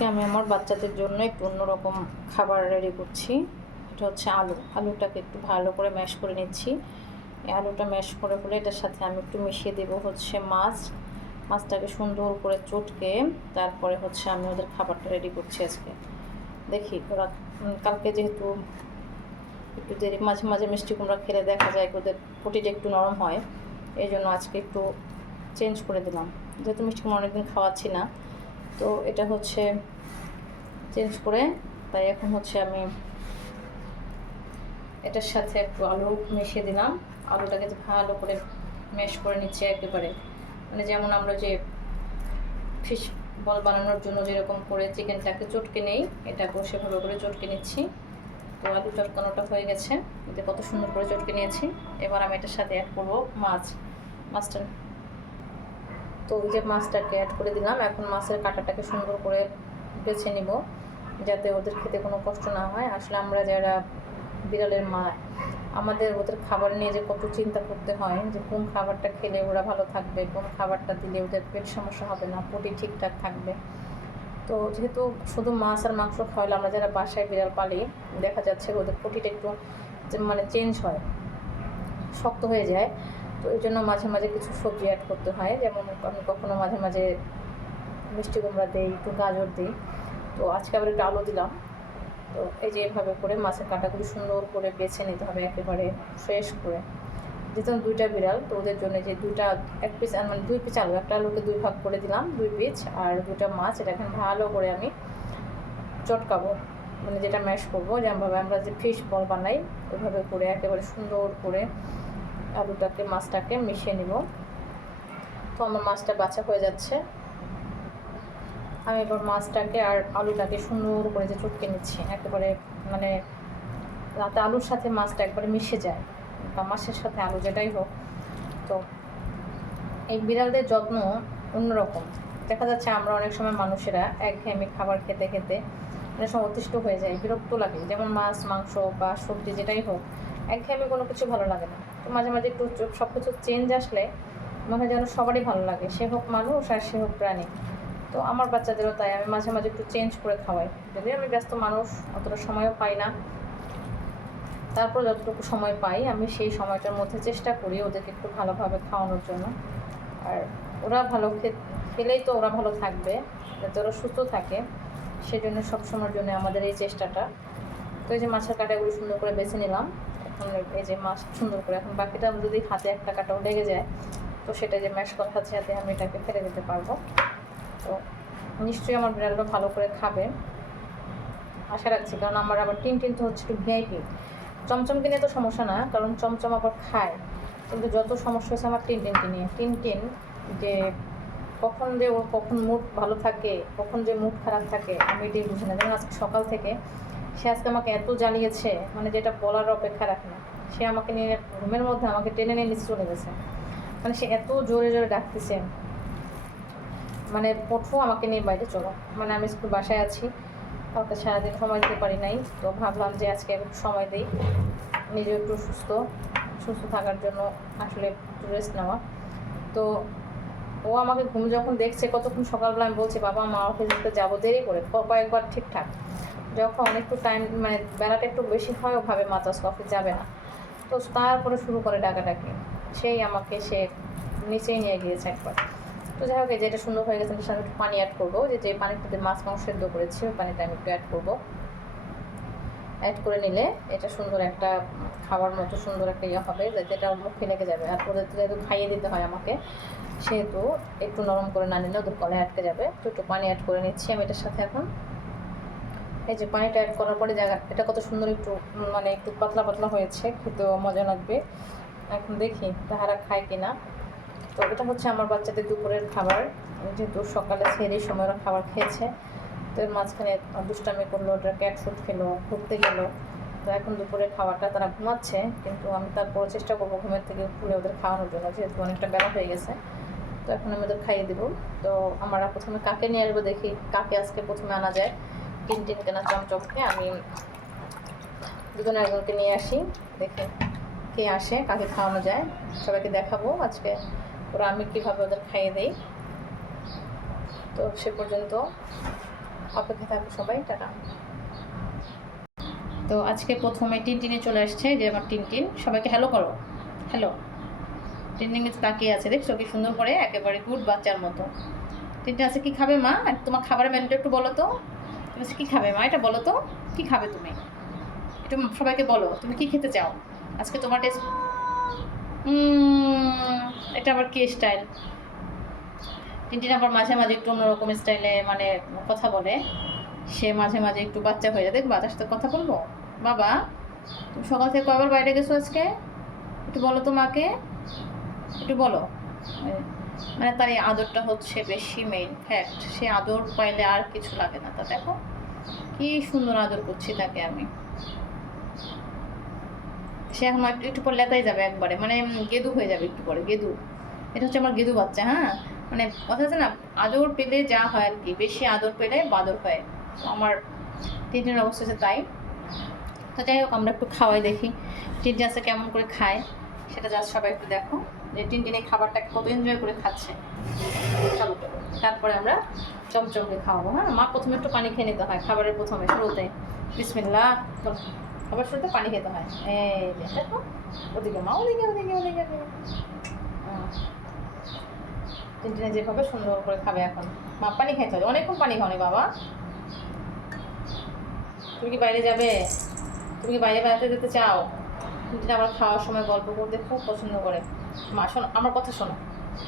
আজকে আমি আমার বাচ্চাদের জন্য একটু অন্যরকম খাবার রেডি করছি। এটা হচ্ছে আলু। আলুটাকে একটু ভালো করে ম্যাশ করে নিচ্ছি। এই আলুটা ম্যাশ করে ফেলে এটার সাথে আমি একটু মিশিয়ে দেবো হচ্ছে মাছ। মাছটাকে সুন্দর করে চটকে তারপরে হচ্ছে আমি ওদের খাবারটা রেডি করছি আজকে। দেখি, ওরা কালকে যেহেতু একটু দেরি, মাঝে মাঝে মিষ্টি কুমড়া খেলে দেখা যায় ওদের পটিটা একটু নরম হয়, এই জন্য আজকে একটু চেঞ্জ করে দিলাম। যেহেতু মিষ্টি কুমড়া অনেকদিন খাওয়াচ্ছি না তো এটা হচ্ছে চেঞ্জ করে, তাই এখন হচ্ছে আমি এটার সাথে একটু আলু মিশিয়ে দিলাম। আলুটাকে ভালো করে ম্যাশ করে নিচ্ছি একেবারে। মানে যেমন আমরা যে ফিশ বল বানানোর জন্য যেরকম করে চিকেনটাকে চটকে নেই, এটাকেও সেভাবে করে চটকে নিচ্ছি। তো আলু চটকানোটা হয়ে গেছে। এতে কত সুন্দর করে চটকে নিয়েছি। এবার আমি এটার সাথে অ্যাড করব মাছ। মাছটা তো ওই যে মাছটাকে অ্যাড করে দিলাম। এখন মাছের কাঁটাটাকে সুন্দর করে বেছে নিব, যাতে ওদের খেতে কোনো কষ্ট না হয়। আসলে আমরা যারা বিড়ালের মা, আমাদের ওদের খাবার নিয়ে যে কত চিন্তা করতে হয় যে কোন খাবারটা খেলে ওরা ভালো থাকবে, কোন খাবারটা দিলে ওদের পেট সমস্যা হবে না প্রোটিন ঠিকঠাক থাকবে। তো যেহেতু শুধু মাছ আর মাংস খাওয়ালে আমরা যারা বাসায় বিড়াল পালি, দেখা যাচ্ছে ওদের প্রোটিটা একটু মানে চেঞ্জ হয়, শক্ত হয়ে যায়। তো এই জন্য মাঝে মাঝে কিছু সবজি অ্যাড করতে হয়। যেমন আমি কখনো মাঝে মাঝে মিষ্টি কুমড়া দিই, একটু গাজর দিই। তো আজকে আবার একটু আলু দিলাম। তো এই যে এভাবে করে মাছের কাঁটাগুলি সুন্দর করে বেছে নিতে হবে একেবারে ফ্রেশ করে। যেহেতু দুইটা বিড়াল, তো ওদের জন্য যে দুইটা এক পিস মানে দুই পিস আলু, একটা আলুকে দুই ভাগ করে দিলাম, দুই পিস আর দুইটা মাছ এটা এখন ভালো করে আমি চটকাবো। মানে যেটা ম্যাশ করব, যেমনভাবে আমরা যে ফিশ বল বানাই, ওইভাবে করে একেবারে সুন্দর করে আলুটাকে, মাছটাকে মিশিয়ে নিব। তো আমার মাছটা বাছা হয়ে যাচ্ছে। আমি এবার মাছটাকে আর আলুটাকে সুন্দর করে যে চটকে নিচ্ছি, একেবারে মানে রাতে আলুর সাথে মাছটা একবারে মিশে যায়, বা মাছের সাথে আলু যেটাই হোক। তো এই বিড়ালদের যত্ন অন্যরকম। দেখা যাচ্ছে আমরা অনেক সময় মানুষেরা একঘেয়েমি খাবার খেতে খেতে অনেক সময় অতিষ্ঠ হয়ে যায়, বিরক্ত লাগে। যেমন মাছ, মাংস বা সবজি যেটাই হোক, একঘেয়েমি কোনো কিছু ভালো লাগে না। তো মাঝে মাঝে একটু সব কিছু চেঞ্জ আসলে মনে যেন সবারই ভালো লাগে। সে হোক মানুষ আর সে হোক প্রাণী। তো আমার বাচ্চাদেরও তাই, আমি মাঝে মাঝে একটু চেঞ্জ করে খাওয়াই। যদি আমি ব্যস্ত মানুষ, অতটা সময়ও পাই না। তারপর যতটুকু সময় পাই, আমি সেই সময়টার মধ্যে চেষ্টা করি ওদেরকে একটু ভালোভাবে খাওয়ানোর জন্য। আর ওরা ভালো খেলেই তো ওরা ভালো থাকবে, যাতে ওরা সুস্থ থাকে। সেই জন্য সবসময়ের জন্য আমাদের এই চেষ্টাটা। তো এই যে মাছের কাঁটাগুলো সুন্দর করে বেছে নিলাম। এখন এই যে মাছ সুন্দর করে, এখন বাকিটা যদি হাতে একটা কাটাও লেগে যায়, তো সেটা যে ম্যাশ করার সাথে সাথে আমি এটাকে ফেলে দিতে পারব। তো নিশ্চয়ই আমার বিড়ালটা ভালো করে খাবে। আশা রাখছি, কারণ আমার আবার টিন টিন তো হচ্ছে একটু ভিআইপি চমচমকে নিয়ে তো সমস্যা না, কারণ চমচম আবার খায়। কিন্তু যত সমস্যা হচ্ছে আমার টিন টিনকে নিয়ে টিন টিন যে কখন যে ওর কখন মুড ভালো থাকে, কখন যে মুড খারাপ থাকে, আমি এটাই বুঝি না। যেমন আজকে সকাল থেকে সে আজকে আমাকে এত জ্বালিয়েছে মানে যেটা বলার অপেক্ষা রাখে না। সে আমাকে নিয়ে রুমের মধ্যে আমাকে টেনে নিয়ে নিচে চলে গেছে। মানে সে এত জোরে জোরে ডাকতেছে। মানে পঠু আমাকে নিয়ে বাইরে চলো। মানে আমি স্কুল বাসায় আছি। কাউকে সারাদিন সময় দিতে পারি নাই। তো ভাবলাম যে আজকে একটু সময় দিই। নিজে একটু সুস্থ সুস্থ থাকার জন্য আসলে একটু রেস্ট নেওয়া। তো ও আমাকে ঘুম যখন দেখছে, কতক্ষণ সকালবেলা আমি বলছি, বাবা, মা অফিসে যাব। দেরি করে কয়েকবার ঠিকঠাক। যখন একটু টাইম মানে বেলাটা একটু বেশি হয় ওভাবে ভাবে মাছ অফিস যাবে না। তো তারপরে শুরু করে ডাকাডাকি। সেই আমাকে সে নিচেই নিয়ে গিয়েছে একবার। তো যাই হোক, এই যে এটা সুন্দর হয়ে গেছে এটার সাথে একটু পানি অ্যাড করব। যে যে পানিটাতে মাছ মাংস সেদ্ধ করেছি, ওই পানিটা আমি একটু অ্যাড করব। অ্যাড করে নিলে এটা সুন্দর একটা খাবার মতো সুন্দর একটা ইয়ে হবে, যাতে এটা মুখে লেগে যাবে। আর ওদের যেহেতু খাইয়ে দিতে হয় আমাকে, সেহেতু একটু নরম করে না নিলে ওদের কলে আটকে যাবে। তো একটু পানি অ্যাড করে নিচ্ছি আমি এটার সাথে এখন। এই যে পানিটা অ্যাড করার পরে জায়গা, এটা কত সুন্দর একটু মানে একটু পাতলা পাতলা হয়েছে, খেতেও মজা লাগবে। এখন দেখি তাহারা খায় কিনা। তো এটা হচ্ছে আমার বাচ্চাদের দুপুরের খাবার। যেহেতু সকালে সেরেই সময় ওরা খাবার খেয়েছে এর মাঝখানে দুষ্টামি করল, ওটা ক্যাট ফুড খেলো, ঘুরতে গেলো। তো এখন দুপুরের খাওয়াটা তারা ঘুমাচ্ছে, কিন্তু আমি তারপর চেষ্টা করব ঘুমের থেকে খুলে ওদের খাওয়ানোর জন্য, যেহেতু অনেকটা বেলা হয়ে গেছে। তো এখন আমি ওদের খাইয়ে দিব। তো আমরা প্রথমে কাকে নিয়ে আসব দেখি, কাকে আজকে প্রথমে আনা যায়। তিন তিন কেনা চমচমকে আমি দুজন একজনকে নিয়ে আসি, দেখে কে আসে, কাকে খাওয়ানো যায়। সবাইকে দেখাবো আজকে ওরা আমি কীভাবে ওদের খাইয়ে দিই। তো সে পর্যন্ত অপেক্ষা থাকবে সবাই, টাটা। তো আজকে প্রথমে টিনটিনে চলে আসছে যে আমার টিনটিন, সবাইকে হ্যালো করো। হ্যালো টিনটিন কিন্তু তাকিয়ে আছে, দেখছ কি সুন্দর করে, একেবারে গুড বাচ্চার মতো। টিনটিন আছে, কি খাবে মা? তোমার খাবারের মেনুটা একটু বলো তো। তুমি কি খাবে মা? এটা বলো তো, কি খাবে তুমি? একটু সবাইকে বলো, তুমি কি খেতে চাও? আজকে তোমার টেস্ট এটা আবার কি স্টাইল টিনটিন আবার মাঝে মাঝে একটু অন্যরকম স্টাইলে মানে কথা বলে। সে মাঝে মাঝে একটু বাচ্চা হয়ে যায়। দেখবা তার সাথে কথা বলব? বাবা, তুমি সকাল থেকে কয়বার বাইরে গেছো আজকে? একটু বলো তো মাকে একটু বলো। মানে তার এই আদরটা হচ্ছে বেশি মেইন ফ্যাক্ট সে আদর পাইলে আর কিছু লাগে না। তা দেখো, কি সুন্দর আদর করছি তাকে আমি। সে এখন একটু পরে লেতাই যাবে একবারে। মানে গেদু হয়ে যাবে একটু পরে। গেদু। এটা হচ্ছে আমার গেদু বাচ্চা হ্যাঁ? মানে কথা আছে না, আদর পেলে যা হয় আর কি, বেশি আদর পেলে বাদর হয়। তো আমার তিনটির অবস্থা হচ্ছে তাই। তো যাই হোক, আমরা একটু খাওয়াই দেখি। টিনটিন আছে কেমন করে খায়, সেটা জাস্ট সবাই একটু দেখো। যে টিনটিন এই খাবারটা কত এনজয় করে খাচ্ছে। তারপরে আমরা চমচমকে খাওয়াবো হ্যাঁ? মা প্রথমে একটু পানি খেয়ে নিতে হয়, খাবারের প্রথমে শুরুতে বিসমিল্লা খাবার শুরুতে পানি খেতে হয়। এই যে, দেখো, ওদিকে মা ওদিকে ওদিকে ওদিকে। টিনটিনে যেভাবে সুন্দর করে খাবে এখন। মা পানি খাইতে হবে অনেকক্ষণ পানি খাওনি বাবা। তুমি কি বাইরে যাবে? তুমি কি বাইরে বেড়াতে যেতে চাও? টিনটিন আবার খাওয়ার সময় গল্প করতে খুব পছন্দ করে। মা, শোনো, আমার কথা শোনো।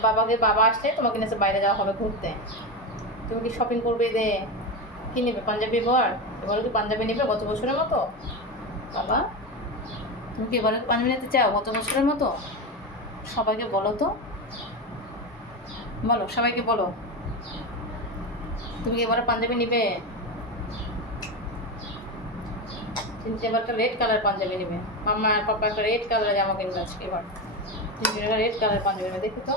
বাবাকে, বাবা আসলে তোমাকে নিয়ে বাইরে যাওয়া হবে ঘুরতে। তুমি কি শপিং করবে দে কি নেবে? পাঞ্জাবি এবার? এবারে কি পাঞ্জাবি নেবে গত বছরের মতো? বাবা, তুমি কি এবারে পাঞ্জাবি নিতে চাও গত বছরের মতো? সবাইকে বলো তো। বলো, সবাইকে বলো। তুমি এবারে পাঞ্জাবি নিবে? তিনটে এবার একটা রেড কালার পাঞ্জাবি নেবে। মাম্মা আর পাপা একটা রেড কালারের জামা কিনবে আজকে এবার। রেড কালার পাঞ্জাবি নেবে, দেখি তো।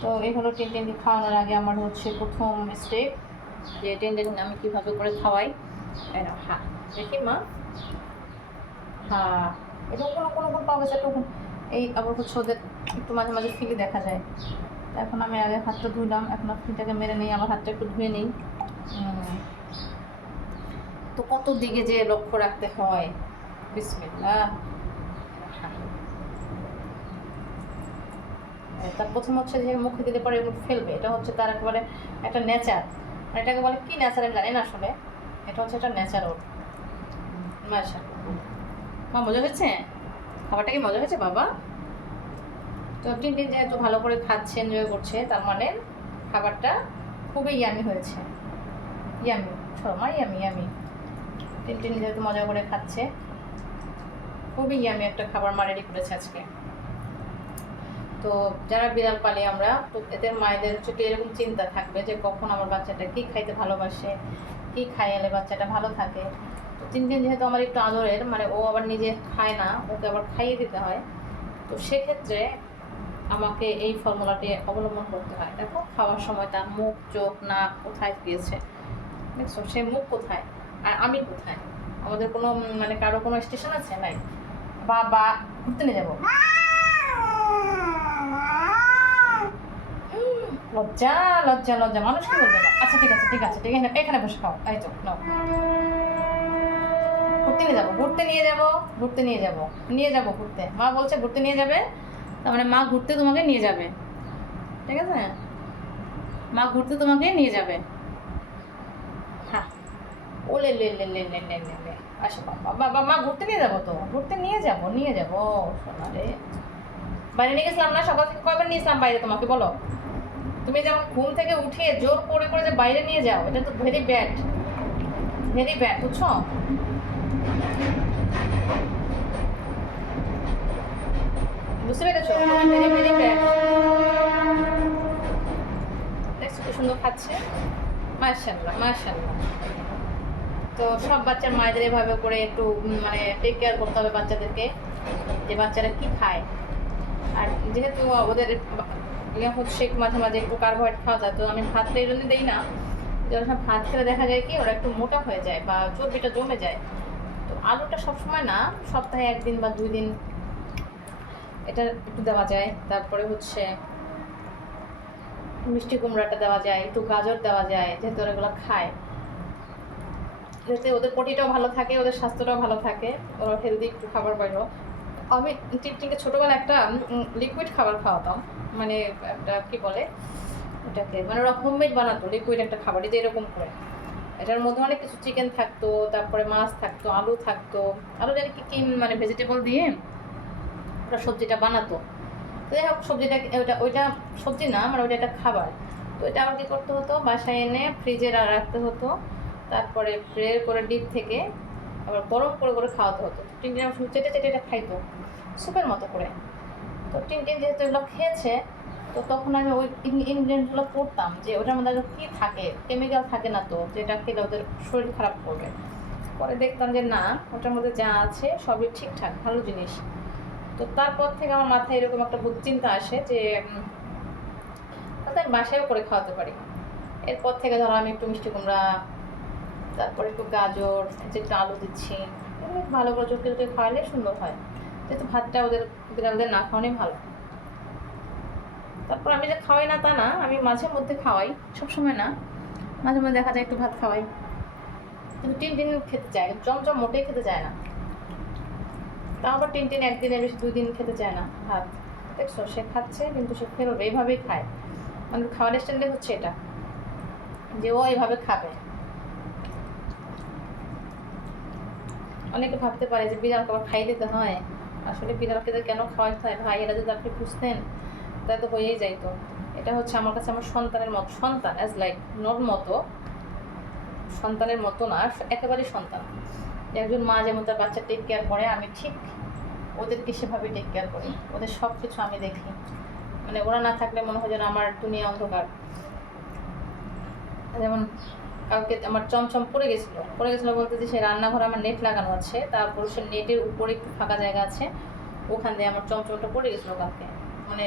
তো এই হলো টেন খাওয়ানোর আগে আমার হচ্ছে প্রথম স্টেপ যে টেন টেন আমি কীভাবে করে খাওয়াই। হ্যাঁ দেখি মা। হ্যাঁ এটা কোনো কোনো কোনো পাওয়া যায় এই আবার হচ্ছে ওদের একটু মাঝে মাঝে ফিলি দেখা যায়। এখন আমি আগে হাতটা ধুইলাম এখন ফিটাকে মেরে নিই আমার হাতটা একটু ধুয়ে নিই। তো কত দিকে যে লক্ষ্য রাখতে হয়? বিসমিল্লাহ। হ্যাঁ, তার প্রথম হচ্ছে যে মুখে পরে মুখ ফেলবে এটা হচ্ছে তার একেবারে একটা নেচার আর এটাকে বলে কি নেচার আমি জানি না আসলে এটা হচ্ছে একটা নেচার ওর। মাসা মা মজা হয়েছে? খাবারটা কি মজা হয়েছে বাবা? তো টিন টিন যেহেতু ভালো করে খাচ্ছে এনজয় করছে, তার মানে খাবারটা খুবই ইয়ামি হয়েছে। ইয়ামি মা ইয়ামি ইয়ামি টিন টিন যেহেতু মজা করে খাচ্ছে, খুবই ইয়ামি একটা খাবার মা রেডি করেছে আজকে। তো যারা বিড়াল পালি আমরা, তো এদের মায়েদের ছোট এরকম চিন্তা থাকবে যে কখন আমার বাচ্চাটা কি খাইতে ভালোবাসে, কি খাইয়ালে বাচ্চাটা ভালো থাকে। তো তিন দিন যেহেতু আমার একটু আদরের মানে ও আবার নিজে খায় না, ওকে আবার খাইয়ে দিতে হয়। তো সেক্ষেত্রে আমাকে এই ফর্মুলাটি অবলম্বন করতে হয়। দেখো, খাওয়ার সময় তার মুখ, চোখ, নাক কোথায় গিয়েছে? দেখছ, সে মুখ কোথায়? আর আমি কোথায়? আমাদের কোনো মানে কারও কোনো স্টেশন আছে? নাই। বা বা, ঘুরতে নিয়ে যাব। লজ্জা লজ্জা লজ্জা। মানুষ কি বলবে? আচ্ছা ঠিক আছে ঠিক আছে ঠিক আছে। এখানে বসে খাও। এই তো, নাও। ঘুরতে নিয়ে যাব, ঘুরতে নিয়ে যাব, ঘুরতে নিয়ে যাব। নিয়ে যাব ঘুরতে। মা বলছে, ঘুরতে নিয়ে যাবে? তার মানে মা ঘুরতে তোমাকে নিয়ে যাবে। ঠিক আছে? মা ঘুরতে তোমাকে নিয়ে যাবে। হ্যাঁ ও লে লে লে লে লে লে লে লে। আসো বাবা। বাবা, মা ঘুরতে নিয়ে যাব তো। ঘুরতে নিয়ে যাব নিয়ে যাব। সোনা রে। বাইরে নিয়ে গেছিলাম না? সকাল থেকে কয়বার নিয়েছিলাম বাইরে তোমাকে বলো? তুমি যেমন ঘুম থেকে উঠিয়ে জোর করে করে যে বাইরে নিয়ে যাও, এটা তো ভেরি ব্যাড ভেরি ব্যাড বুঝছ? বুঝতে পেরেছ? ভেরি ভেরি সুন্দর খাচ্ছে। মার্শাল্লাহ মার্শাল্লাহ তো সব বাচ্চার মায়েদের এভাবে করে একটু মানে টেক কেয়ার করতে হবে বাচ্চাদেরকে, যে বাচ্চারা কি খায়। আর যেহেতু ওদের ইয়ে হচ্ছে মাঝে মাঝে একটু কার্বোহাইড্রেট খাওয়া যায়, তো আমি ভাতটা এই জন্য দিই না। যখন ভাত খেলে দেখা যায় কি, ওরা একটু মোটা হয়ে যায় বা চর্বিটা জমে যায়। তো আলুটা সবসময় না, সপ্তাহে একদিন বা দুই দিন এটা একটু দেওয়া যায়। তারপরে হচ্ছে মিষ্টি কুমড়াটা দেওয়া যায়, একটু গাজর দেওয়া যায়, যেহেতু ওরা খায়। যাতে ওদের পটিটাও ভালো থাকে, ওদের স্বাস্থ্যটাও ভালো থাকে, ওরা হেলদি একটু খাবার পাইলো আমি টিপটিকে ছোটোবেলা একটা লিকুইড খাবার খাওয়াতাম। মানে একটা কি বলে? এটাকে মানে ওরা হোমমেড বানাতো লিকুইড একটা খাবার, এই যে এরকম করে। এটার মধ্যে অনেক কিছু চিকেন থাকতো, তারপরে মাছ থাকতো, আলু থাকতো। আলু কি কি মানে ভেজিটেবল দিয়ে ওরা সবজিটা বানাতো। তো যাই হোক, সবজিটা ওইটা ওইটা সবজি না মানে ওইটা একটা খাবার। তো এটা আবার কী করতে হতো? বাসায় এনে ফ্রিজে রাখতে হতো। তারপরে প্রেয়ার করে ডিপ থেকে আবার গরম করে করে খাওয়াতে হতো। টিনটিন আমার চেটে চেটে এটা খাইতো স্যুপের মতো করে। তো টিনটিন যেহেতু এগুলো খেয়েছে, তো তখন আমি ওই ইনগ্রিডিয়েন্টগুলো পড়তাম যে ওটার মধ্যে কী থাকে? কেমিক্যাল থাকে না তো, যেটা খেলে ওদের শরীর খারাপ করবে। পরে দেখতাম যে না, ওটার মধ্যে যা আছে সবই ঠিকঠাক, ভালো জিনিস। তো তারপর থেকে আমার মাথায় এরকম একটা চিন্তা আসে যে আমি বাসায়ও করে খাওয়াতে পারি। এরপর থেকে ধরো আমি একটু মিষ্টি কুমড়া, তারপরে একটু গাজর, যে একটু আলু দিচ্ছি, এগুলো ভালো করে চটকে চটকে খাওয়ালে সুন্দর হয়। যেহেতু ভাতটা ওদের বিড়ালদের না খাওয়ানোই ভালো। তারপর আমি যে খাওয়াই না তা না, আমি মাঝে মধ্যে খাওয়াই, সবসময় না। মাঝে মধ্যে দেখা যায় একটু ভাত খাওয়াই। কিন্তু তিন দিন খেতে চায় জমজম মোটেই খেতে চায় না। তাও আবার তিন তিন একদিনের বেশি দুই দিন খেতে চায় না, ভাত। দেখছ সে খাচ্ছে, কিন্তু সে ফেরোবে এইভাবেই খায়। মানে খাওয়ার স্ট্যান্ডে হচ্ছে এটা, যে ও এইভাবে খাবে। অনেকে ভাবতে পারে যে বিড়ালকে আবার খাই দিতে হয়। আসলে বিড়ালকে কেন খাওয়াইতে হয়? ভাই, এরা যদি আপনি বুঝতেন, তাহলে তো হয়েই যাইতো। এটা হচ্ছে আমার কাছে আমার সন্তানের মতো, সন্তান অ্যাজ লাইক নোর মতো, সন্তানের মতো না, একেবারেই সন্তান। একজন মা যেমন তার বাচ্চা টেক কেয়ার করে, আমি ঠিক ওদেরকে সেভাবে টেক কেয়ার করি। ওদের সব কিছু আমি দেখি। মানে ওরা না থাকলে মনে হয় যেন আমার দুনিয়া অন্ধকার। যেমন কালকে আমার চমচম পড়ে গেছিল। পড়ে গেছিল বলতে যে সে রান্নাঘরে আমার নেট লাগানো আছে, তারপর সে নেটের উপরে একটু ফাঁকা জায়গা আছে, ওখান দিয়ে আমার চমচমটা পড়ে গেছিল কালকে। মানে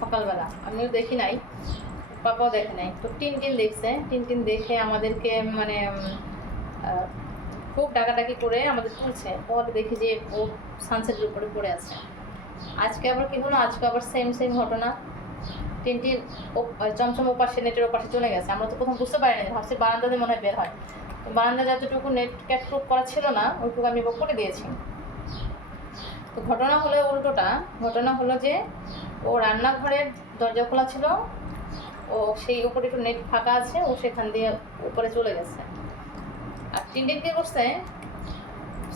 সকালবেলা। আমিও দেখি নাই, পাপাও দেখে নাই। তো টিন টিন দেখছে। টিন টিন দেখে আমাদেরকে মানে খুব ডাকাডাকি করে আমাদের তুলছে। পরে দেখি যে ও সানসেটের উপরে পড়ে আছে। আজকে আবার কি হলো? আজকে আবার সেম সেম ঘটনা। তিনটি চমচম ওপাশে, নেটের ওপাশে চলে গেছে। আমরা তো প্রথম বুঝতে পারিনি, ভাবছি বারান্দাতে মনে হয় বের হয়। বারান্দা যতটুকু নেট ক্যাটপ্রুফ করা ছিল না ওইটুকু আমি করে দিয়েছি। তো ঘটনা হলো উল্টোটা। ঘটনা হলো যে, ও রান্নাঘরের দরজা খোলা ছিল। ও সেই উপরে একটু নেট ফাঁকা আছে, ও সেখান দিয়ে উপরে চলে গেছে। আর টিনটিন কি করছে?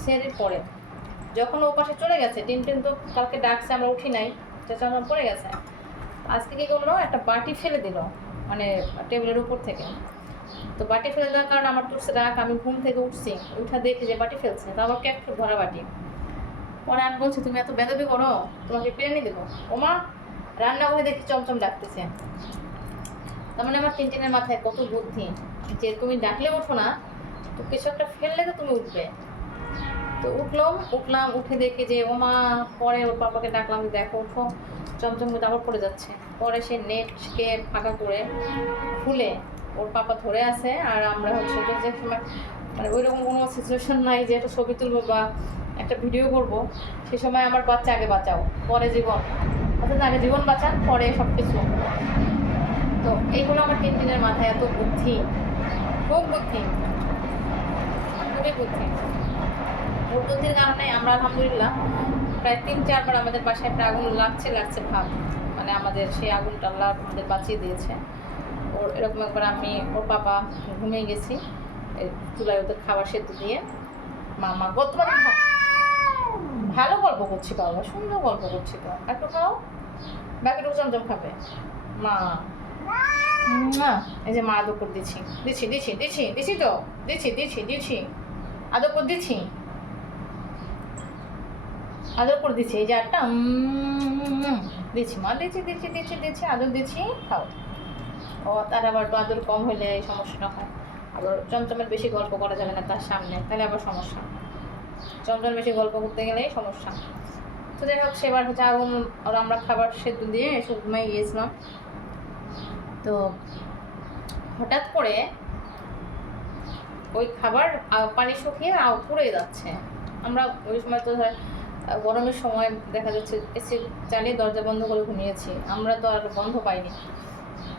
সেরের পরে যখন ও পাশে চলে গেছে টিনটিন তো কালকে ডাকছে, আমরা উঠি নাই, চেঁচা আমার পড়ে গেছে। আজকে কি করল? একটা বাটি ফেলে দিল মানে টেবিলের উপর থেকে। তো বাটি ফেলে দেওয়ার কারণে আমার তো রাখ আমি ঘুম থেকে উঠছি। উঠা দেখি যে বাটি ফেলছে, তো আবার ক্যাট ভরা বাটি। পরে আমি বলছি, তুমি এত বেদবি করো, তোমাকে পেরে দেবো। ওমা রান্নাঘরে দেখি চমচম ডাকতেছে। তার মানে আমার টিনটিনের মাথায় কত বুদ্ধি। যে তুমি ডাকলে ওঠো না তো কিছু একটা ফেললে তো তুমি উঠবে। তো উঠলাম উঠলাম, উঠে দেখি যে, ও মা, পরে ওর পাপাকে ডাকলাম দেখো উঠো চমচম করে আবার পড়ে যাচ্ছে। পরে সে নেটকে ফাঁকা করে খুলে ওর পাপা ধরে আছে আর আমরা হচ্ছে যে মানে ওই রকম কোনো সিচুয়েশন নাই যে, একটা ছবি তুলবো বা একটা ভিডিও করব, সে সময় আমার বাচ্চা আগে বাঁচাও, পরে জীবন। অর্থাৎ আগে জীবন বাঁচান, পরে সব কিছু তো এইগুলো আমার তিন দিনের মাথায় এত বুদ্ধি। খুব বুদ্ধি। ওর বুদ্ধির কারণে আমরা আলহামদুলিল্লাহ প্রায় তিন, চারবার আমাদের বাসায় একটা আগুন লাগছে লাগছে ভাব। মানে আমাদের সেই আগুনটা আল্লাহ আমাদের বাঁচিয়ে দিয়েছে। ওর এরকম একবার আমি ওর বাবা ঘুমিয়ে গেছি চুলায় ওদের খাবার সেদ্ধ দিয়ে। মামা গতবার ভালো গল্প করছি বাবা সুন্দর গল্প করছি তো একটু খাও। বাকিটুকু চমচম খাবে। মা। এই যে মা দুপুর দিচ্ছি। দিচ্ছি দিচ্ছি দিচ্ছি দিচ্ছি তো। দিচ্ছি দিচ্ছি দিচ্ছি। আদর করে দিচ্ছি? আদর করে দিচ্ছি, এই যে একটা দিচ্ছি, মা, দিচ্ছি দিচ্ছি দিচ্ছি দিচ্ছি আদর দিচ্ছি, খাও। ও, তার আবার আদর কম হলে এই সমস্যাটা হয়। আবার চমচমের বেশি গল্প করা যাবে না তার সামনে, তাহলে আবার সমস্যা। চমচমের বেশি গল্প করতে গেলেই সমস্যা। তো যাই হোক সেবার হচ্ছে আগুন আর আমরা খাবার সেদ্ধ দিয়ে এসে ঘুমাই গিয়েছিলাম। তো হঠাৎ করে ওই খাবার পানি শুকিয়ে পুড়ে যাচ্ছে। আমরা ওই সময় তো গরমের সময় দেখা যাচ্ছে এসি চালিয়ে দরজা বন্ধ করে ঘুমিয়েছি। আমরা তো আর গন্ধ পাইনি।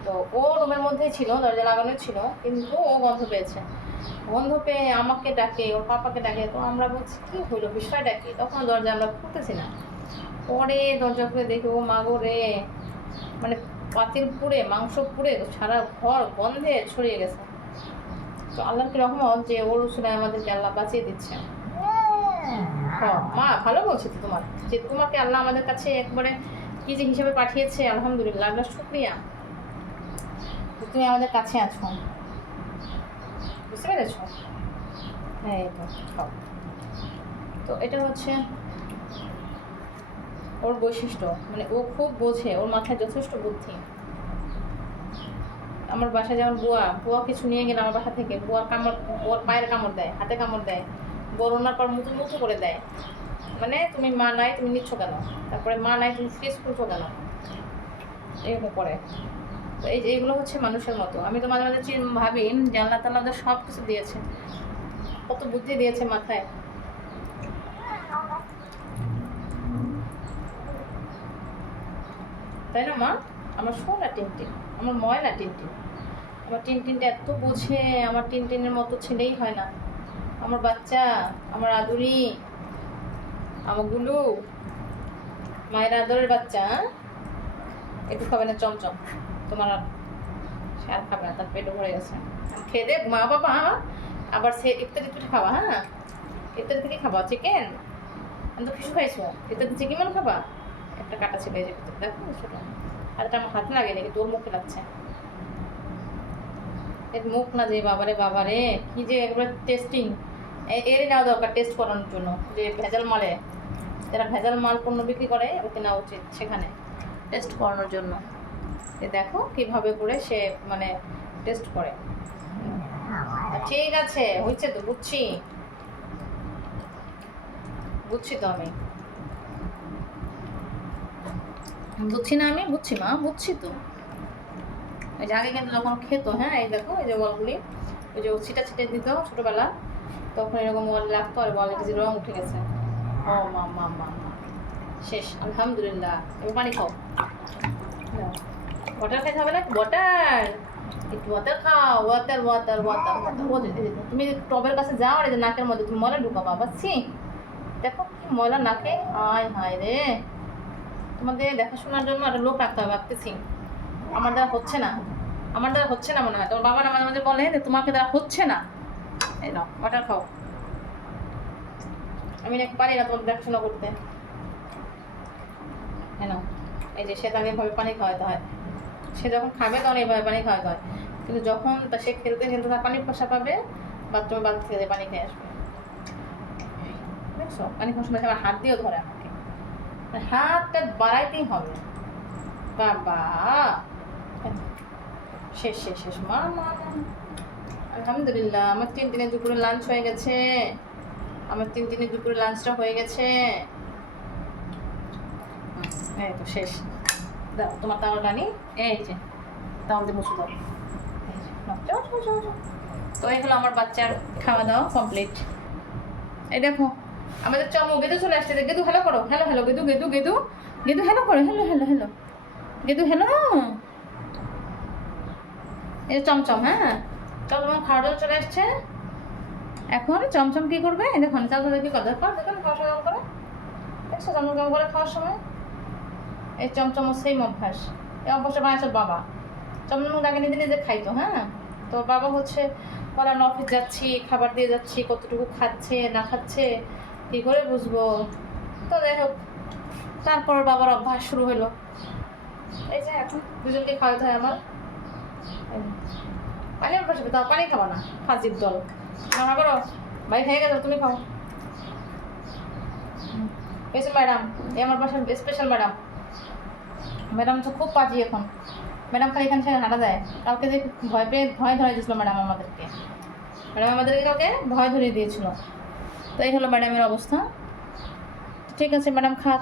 তো ও রুমের মধ্যেই ছিল, দরজা লাগানো ছিল, কিন্তু ও গন্ধ পেয়েছে। বন্ধ পেয়ে আমাকে ডাকে, ওর পাপাকে ডাকে, তো আমরা বলছি, কি হইল? বিষয় কি? তখন দরজা আমরা খুলতেছি না। পরে দরজা খুলে দেখি, ও মাগো রে! মানে পাতিল পুড়ে, মাংস পুড়ে, সারা ঘর গন্ধে ছড়িয়ে গেছে। তো আল্লাহর কি রহমত যে ওর উসুলে আমাদেরকে আল্লাহ বাঁচিয়ে দিচ্ছে হ্যাঁ, মা ভালো বলছে তো তোমার। যে তোমাকে আল্লাহ আমাদের কাছে একবারে কি যে হিসেবে পাঠিয়েছে আলহামদুলিল্লাহ আল্লাহ শুক্রিয়া। যে তুমি আমাদের কাছে আছো। বুঝতে পেরেছ? হ্যাঁ এই তো তো এটা হচ্ছে ওর বৈশিষ্ট্য। মানে ও খুব বোঝে ওর মাথায় যথেষ্ট বুদ্ধি। আমার বাসায় যেমন বুয়া বুয়া কিছু নিয়ে গেলে আমার বাসা থেকে, বুয়ার কামড়, বুয়ার পায়ের কামড় দেয়, হাতে কামড় দেয় বরণার পর মুতু মুতু করে দেয়। মানে তুমি মা নাই, তুমি নিচ্ছ কেন? তারপরে মা নাই, তুমি ফ্রিজ করছ কেন? এরকম করে। তো এই এইগুলো হচ্ছে মানুষের মতো। আমি তো মাঝে মাঝে ভাবি, যে আল্লাহ তালা আমাদের সব কিছু দিয়েছে। কত বুদ্ধি দিয়েছে মাথায়। তাই না মা? আমার সোনা টিনটিন আমার ময়না টিনটিন। আমার টিনটিনটা এত বোঝে, আমার টিনটিনের মতো ছেলেই হয় না। আমার বাচ্চা, আমার আদুরি, আমার গুলু, মায়ের আদরের বাচ্চা? একটু খাবে না, চমচম। তোমার আর সে আর খাবে না, তার পেটও ভরে গেছে। খেয়ে দে, মা বাবা? আবার সে ইত্যাদি পিঠে খাবা হ্যাঁ? ইত্যাদি থেকে খাবা চিকেন আমি তো কিছু খাইছো। ইত্যাদি চিকেন খাবা? একটা কাটা ছিল দেখো আর আমার হাতে লাগে নাকি তোর মুখে লাগছে। এর মুখ না যে, বাবারে বাবারে, কি যে একবার টেস্টিং এরই নেওয়া দরকার টেস্ট করানোর জন্য, যে ভেজাল মালে। যারা ভেজাল মাল পণ্য বিক্রি করে, ওকে নেওয়া উচিত সেখানে টেস্ট করানোর জন্য। এ দেখো কীভাবে করে সে মানে টেস্ট করে। ঠিক আছে, হয়েছে তো, বুঝছি। বুঝছি তো আমি। বুঝছি না আমি, বুঝছি মা, বুঝছি তো। ওই যে আগে কিন্তু যখন খেতো হ্যাঁ এই দেখো, এই যে বলগুলি, ওই যে ছিটা ছিটে দিত ছোটোবেলা, তখন এরকম বল লাগতো আর বলে যে রং উঠে গেছে। ও মা মা মা শেষ, আলহামদুলিল্লাহ। এবার পানি খাও। ওয়াটার খাইতে হবে না? একটু ওয়াটার খাও। ওয়াটার ওয়াটার ওয়াটার তুমি টবের কাছে যাও আর নাকের মধ্যে তুমি ময়লা ঢুকাবা বাচ্ছি দেখো কি ময়লা নাকে। আয়, হায় রে। তোমাদের দেখাশোনার জন্য একটা লোক রাখতে হবে, ভাবতেছি। আমার দ্বারা হচ্ছে না। আমার দ্বারা হচ্ছে না মনে হয়। তোমার বাবা না মাঝে বলে যে তোমাকে দ্বারা হচ্ছে না। এই নাও ওয়াটার খাও। আমি নাকি পারি না তোমাকে দেখাশোনা করতে। নাও, এই যে সে তাকে এভাবে পানি খাওয়াতে হয়। সে যখন খাবে তখন এইভাবে পানি খাওয়াতে হয়। কিন্তু যখন তা সে খেলতে খেলতে তার পানির পাশা পাবে, বাথরুমে বাদ থেকে পানি খেয়ে আসবে। দেখছ? পানি খাওয়ার সময় আমার হাত দিয়েও ধরে আমাকে হাতটা বাড়াইতেই হবে। বাবা। শেষ শেষ শেষ। মা মা। আলহামদুলিল্লাহ আমার তিন দিনে দুপুরে লাঞ্চ হয়ে গেছে। আমার তিন দিনে দুপুরে লাঞ্চটা হয়ে গেছে। এই তো শেষ। দাও তোমার তাওয়াল রানি এই যে তাওয়াল দিয়ে মুছে দাও। তো এই হলো আমার বাচ্চার খাওয়া দাওয়া কমপ্লিট এই দেখো আমাদের চমু, গেদু চলে আসছে গেদু হ্যালো করো হ্যালো হ্যালো গেদু গেদু গেদু গেদু হ্যালো করো হ্যালো হ্যালো হ্যালো গেদু হ্যালো এই চমচম হ্যাঁ? চমচম খাওয়া দাওয়া চলে আসছে। এখন চমচম কি করবে? দেখুন চমচম কি কথা কর দেখুন খাওয়া সময় করে। দেখছ চমচম কেমন করে খাওয়ার সময়? এই চমচম সেম অভ্যাস। এই অভ্যাসটা বানাইছে বাবা। চমচম আগে নিজে নিজে খাইতো হ্যাঁ? তো বাবা হচ্ছে, বলে আমি অফিস যাচ্ছি, খাবার দিয়ে যাচ্ছি, কতটুকু খাচ্ছে, না খাচ্ছে কী করে বুঝব? তো যাই হোক, তারপর বাবার অভ্যাস শুরু হলো এই যে এখন দুজনকে খাওয়াতে হয় আমার। পানি অভ্যাস হবে, তাও পানি খাব না ফাজির দল। না করো, ভাই খেয়ে গেছো, তুমি খাও। পেয়েছ ম্যাডাম, এই আমার বাসার স্পেশাল ম্যাডাম। ম্যাডাম তো খুব পাজি এখন। ম্যাডাম খালি এখান থেকে হাঁটা দেয় কালকে যে ভয় পেয়ে, ভয় ধরে দিয়েছিল ম্যাডাম আমাদেরকে। ম্যাডাম আমাদেরকে কাউকে ভয় ধরিয়ে দিয়েছিল। তো এই হলো ম্যাডামের অবস্থা। ঠিক আছে ম্যাডাম খা